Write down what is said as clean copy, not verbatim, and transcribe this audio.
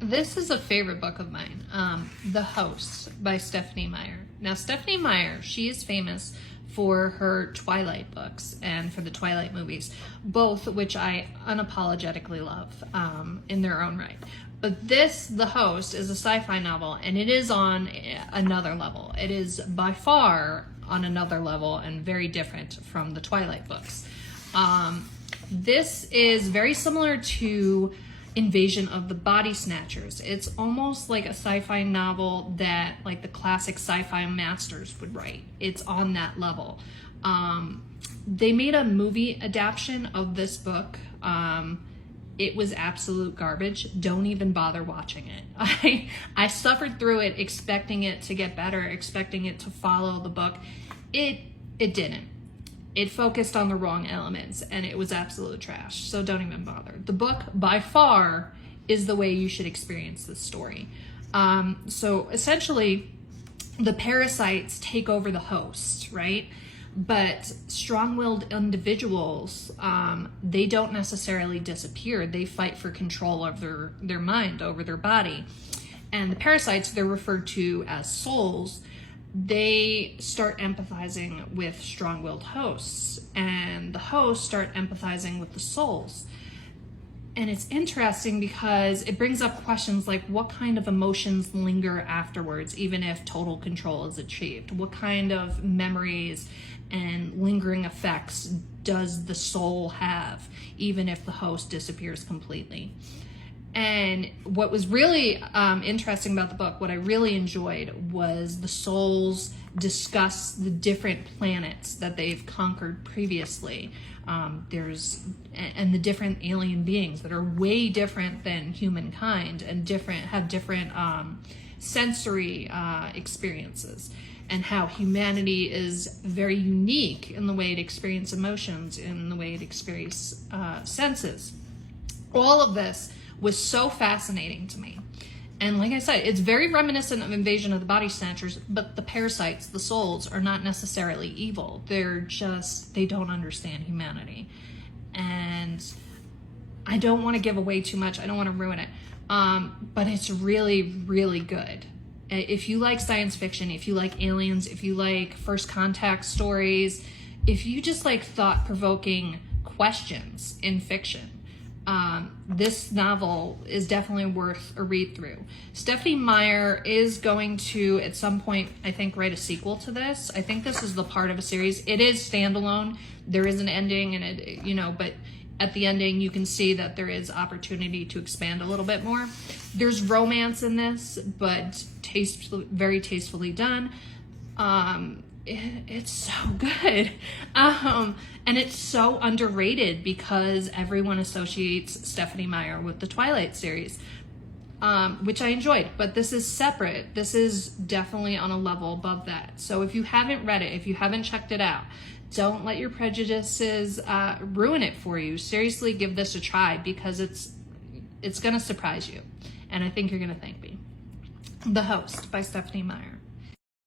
This is a favorite book of mine, The Host by Stephanie Meyer. Now, Stephanie Meyer, she is famous for her Twilight books and for the Twilight movies, both which I unapologetically love in their own right. But this, The Host, is a sci-fi novel, and it is on another level. It is by far on another level and very different from the Twilight books. This is very similar to Invasion of the Body Snatchers. It's almost like a sci-fi novel that like the classic sci-fi masters would write. It's on that level. They made a movie adaptation of this book. It was absolute garbage. Don't even bother watching it. I suffered through it expecting it to get better, expecting it to follow the book. It didn't. It focused on the wrong elements, and it was absolute trash, so don't even bother. The book, by far, is the way you should experience this story. So essentially, the parasites take over the host, right? But strong-willed individuals, they don't necessarily disappear. They fight for control of their mind over their body. And the parasites, they're referred to as souls. They start empathizing with strong-willed hosts, and the hosts start empathizing with the souls. And it's interesting because it brings up questions like what kind of emotions linger afterwards, even if total control is achieved? What kind of memories and lingering effects does the soul have, even if the host disappears completely? And what was really interesting about the book, what I really enjoyed, was the souls discuss the different planets that they've conquered previously. And the different alien beings that are way different than humankind and have different sensory experiences, and how humanity is very unique in the way it experiences emotions, in the way it experiences senses. All of this was so fascinating to me. And like I said, it's very reminiscent of Invasion of the Body Snatchers, but the parasites, the souls, are not necessarily evil. They don't understand humanity. And I don't want to give away too much. I don't want to ruin it. But it's really, really good. If you like science fiction, if you like aliens, if you like first contact stories, if you just like thought-provoking questions in fiction, this novel is definitely worth a read through. Stephanie Meyer is going to, at some point, I think, write a sequel to this. I think this is the part of a series. It is standalone. There is an ending, and but at the ending, you can see that there is opportunity to expand a little bit more. There's romance in this, but very tastefully done. It's so good. And it's so underrated because everyone associates Stephanie Meyer with the Twilight series, which I enjoyed. But this is separate. This is definitely on a level above that. So if you haven't read it, if you haven't checked it out, don't let your prejudices ruin it for you. Seriously, give this a try because it's going to surprise you. And I think you're going to thank me. The Host by Stephanie Meyer.